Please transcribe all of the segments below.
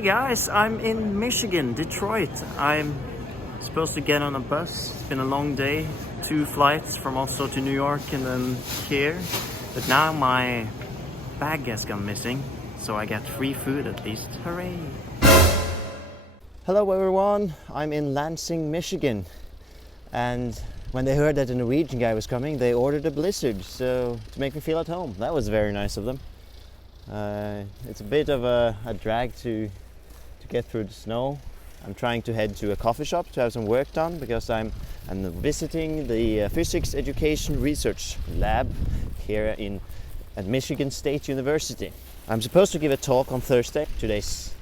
Hey guys, I'm in Michigan, Detroit. I'm supposed to get on a bus. It's been a long day, 2 flights from Oslo to New York and then here. But now my bag has gone missing, so I got free food at least. Hooray! Hello everyone, I'm in Lansing, Michigan. And when they heard that the Norwegian guy was coming, they ordered a blizzard, so to make me feel at home. That was very nice of them. It's a bit of a drag to get through the snow. I'm trying to head to a coffee shop to have some work done because I'm visiting the Physics Education Research Lab here at Michigan State University. I'm supposed to give a talk on Thursday. Today's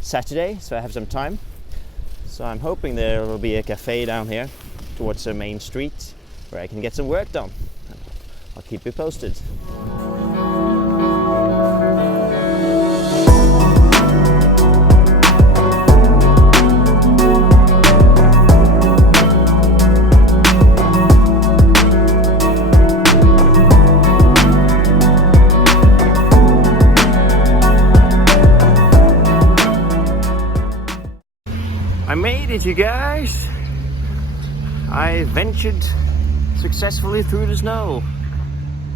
Saturday, so I have some time. So I'm hoping there will be a cafe down here towards the main street where I can get some work done. I'll keep you posted. I made it, you guys! I ventured successfully through the snow.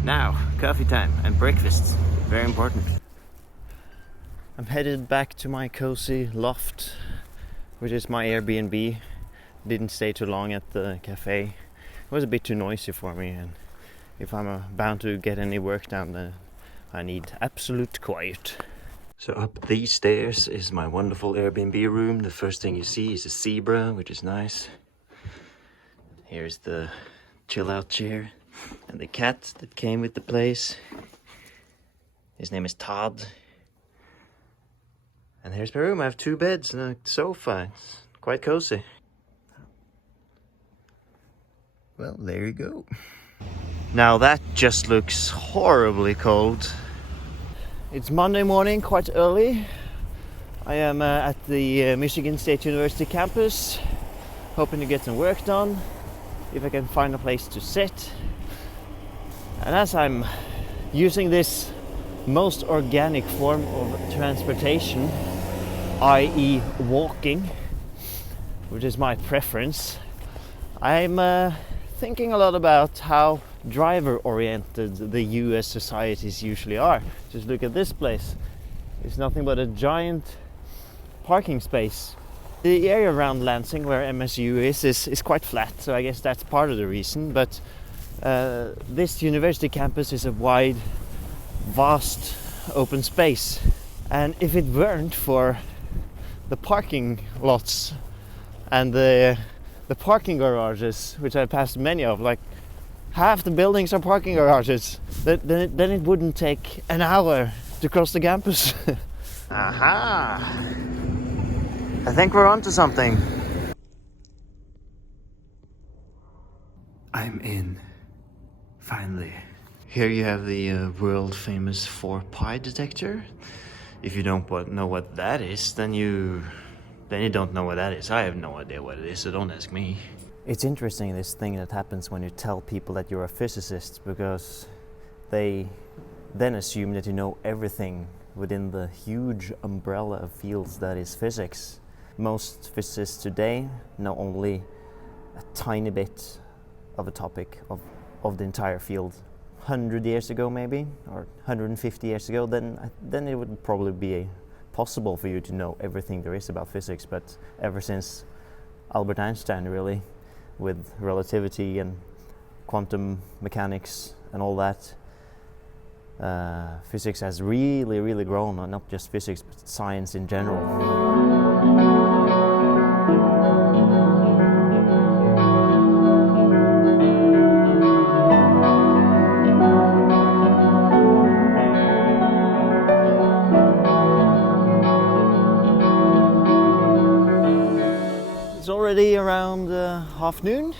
Now, coffee time and breakfast. Very important. I'm headed back to my cozy loft, which is my Airbnb. Didn't stay too long at the cafe. It was a bit too noisy for me, and if I'm bound to get any work done, then I need absolute quiet. So up these stairs is my wonderful Airbnb room. The first thing you see is a zebra, which is nice. Here's the chill out chair and the cat that came with the place. His name is Todd. And here's my room. I have 2 beds and a sofa. It's quite cozy. Well, there you go. Now that just looks horribly cold. It's Monday morning, quite early. I am at the Michigan State University campus, hoping to get some work done, if I can find a place to sit. And as I'm using this most organic form of transportation, i.e. walking, which is my preference, I'm thinking a lot about how driver-oriented the US societies usually are. Just look at this place. It's nothing but a giant parking space. The area around Lansing, where MSU is quite flat, so I guess that's part of the reason. But this university campus is a wide, vast, open space. And if it weren't for the parking lots and the parking garages, which I passed many of, like half the buildings are parking garages, then it wouldn't take an hour to cross the campus. Aha! I think we're onto something. I'm in. Finally. Here you have the world famous 4-pi detector. If you don't know what that is, then you don't know what that is. I have no idea what it is, so don't ask me. It's interesting, this thing that happens when you tell people that you're a physicist, because they then assume that you know everything within the huge umbrella of fields that is physics. Most physicists today know only a tiny bit of a topic of the entire field. 100 years ago maybe, or 150 years ago, then it would probably be possible for you to know everything there is about physics. But ever since Albert Einstein, really, with relativity and quantum mechanics and all that, physics has really grown, not just physics, but science in general. It's already around half noon,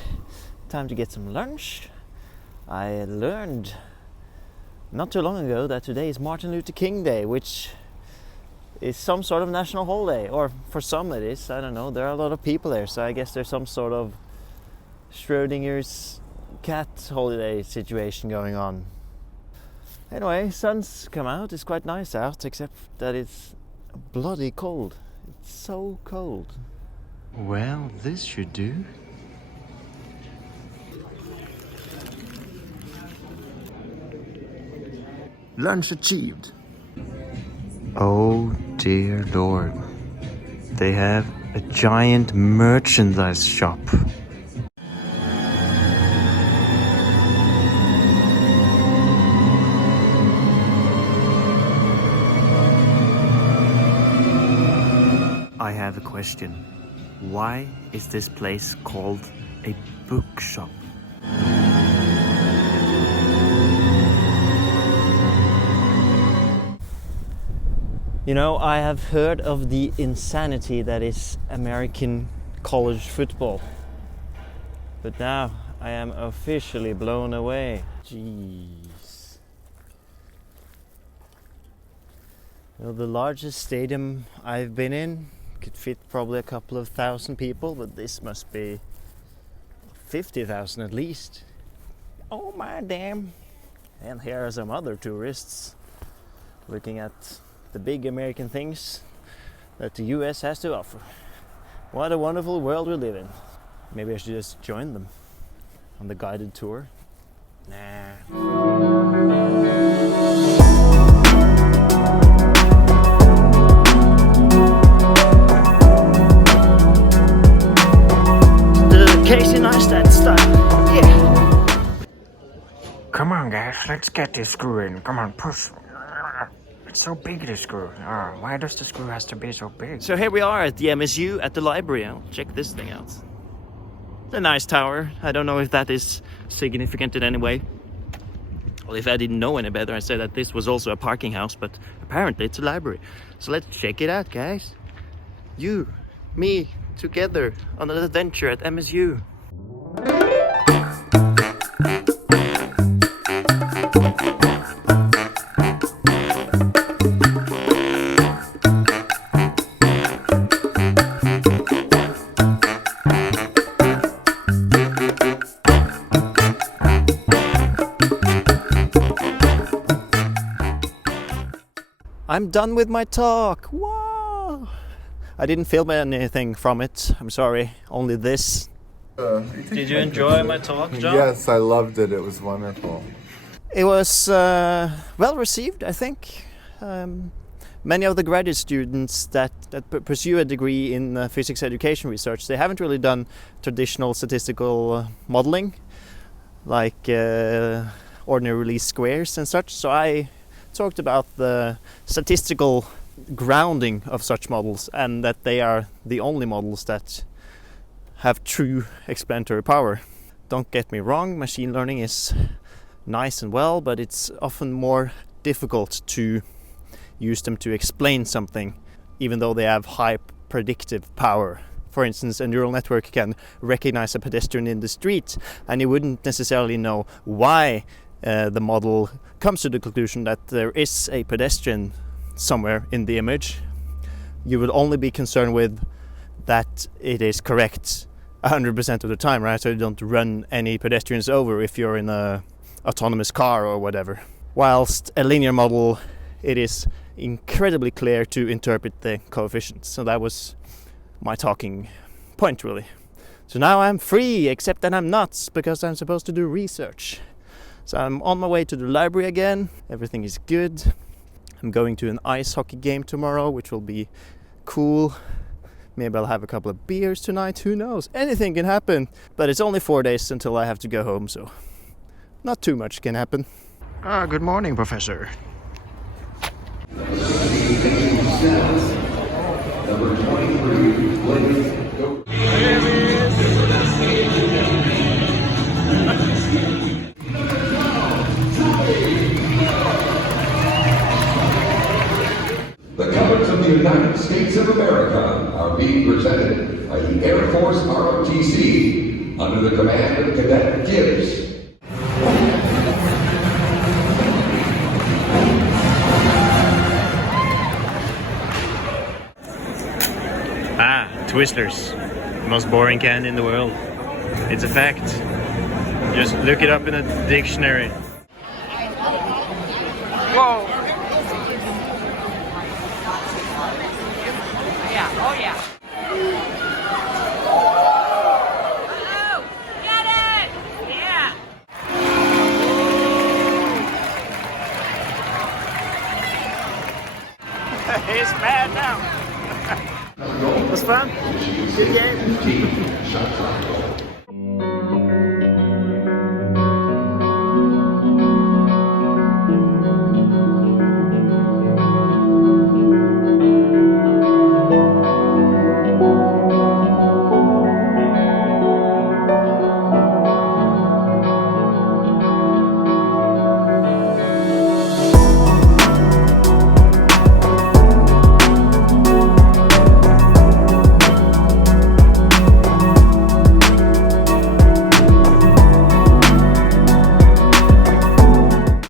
time to get some lunch. I learned not too long ago that today is Martin Luther King Day, which is some sort of national holiday, or for some it is, I don't know. There are a lot of people there, so I guess there's some sort of Schrodinger's cat holiday situation going on. Anyway, sun's come out, it's quite nice out, except that it's bloody cold. It's so cold. Well, this should do. Lunch achieved. Oh dear Lord. They have a giant merchandise shop. I have a question. Why is this place called a bookshop? You know, I have heard of the insanity that is American college football. But now I am officially blown away. Jeez. Well, the largest stadium I've been in could fit probably a couple of thousand people, but this must be 50,000 at least. Oh my damn. And here are some other tourists looking at the big American things that the US has to offer. What a wonderful world we live in. Maybe I should just join them on the guided tour. Nah. The Casey Neistat style. Yeah. Come on, guys, let's get this screw in. Come on, push. It's so big, this screw. Oh, why does the screw has to be so big? So here we are at the MSU at the library. I'll check this thing out. It's a nice tower. I don't know if that is significant in any way. Well, if I didn't know any better, I'd say that this was also a parking house, but apparently it's a library. So let's check it out, guys. You, me, together on an adventure at MSU. I'm done with my talk. Wow! I didn't film anything from it. I'm sorry. Only this. Did you enjoy my talk, John? Yes, I loved it. It was wonderful. It was well received, I think. Many of the graduate students that pursue a degree in physics education research, they haven't really done traditional statistical modeling, like ordinary least squares and such. So I talked about the statistical grounding of such models and that they are the only models that have true explanatory power. Don't get me wrong, machine learning is nice and well, but it's often more difficult to use them to explain something, even though they have high predictive power. For instance, a neural network can recognize a pedestrian in the street, and you wouldn't necessarily know why the model comes to the conclusion that there is a pedestrian somewhere in the image. You would only be concerned with that it is correct 100% of the time, right? So you don't run any pedestrians over if you're in a autonomous car or whatever. Whilst a linear model, it is incredibly clear to interpret the coefficients. So that was my talking point, really. So now I'm free, except that I'm not, because I'm supposed to do research. So I'm on my way to the library again. Everything is good. I'm going to an ice hockey game tomorrow, which will be cool. Maybe I'll have a couple of beers tonight. Who knows? Anything can happen. But it's only 4 days until I have to go home, so not too much can happen. Good morning, Professor. Number 23, please go. The colors of the United States of America are being presented by the Air Force ROTC under the command of Cadet Gibbs. Twizzlers, the most boring candy in the world. It's a fact. Just look it up in a dictionary. Whoa! Yeah. Oh yeah.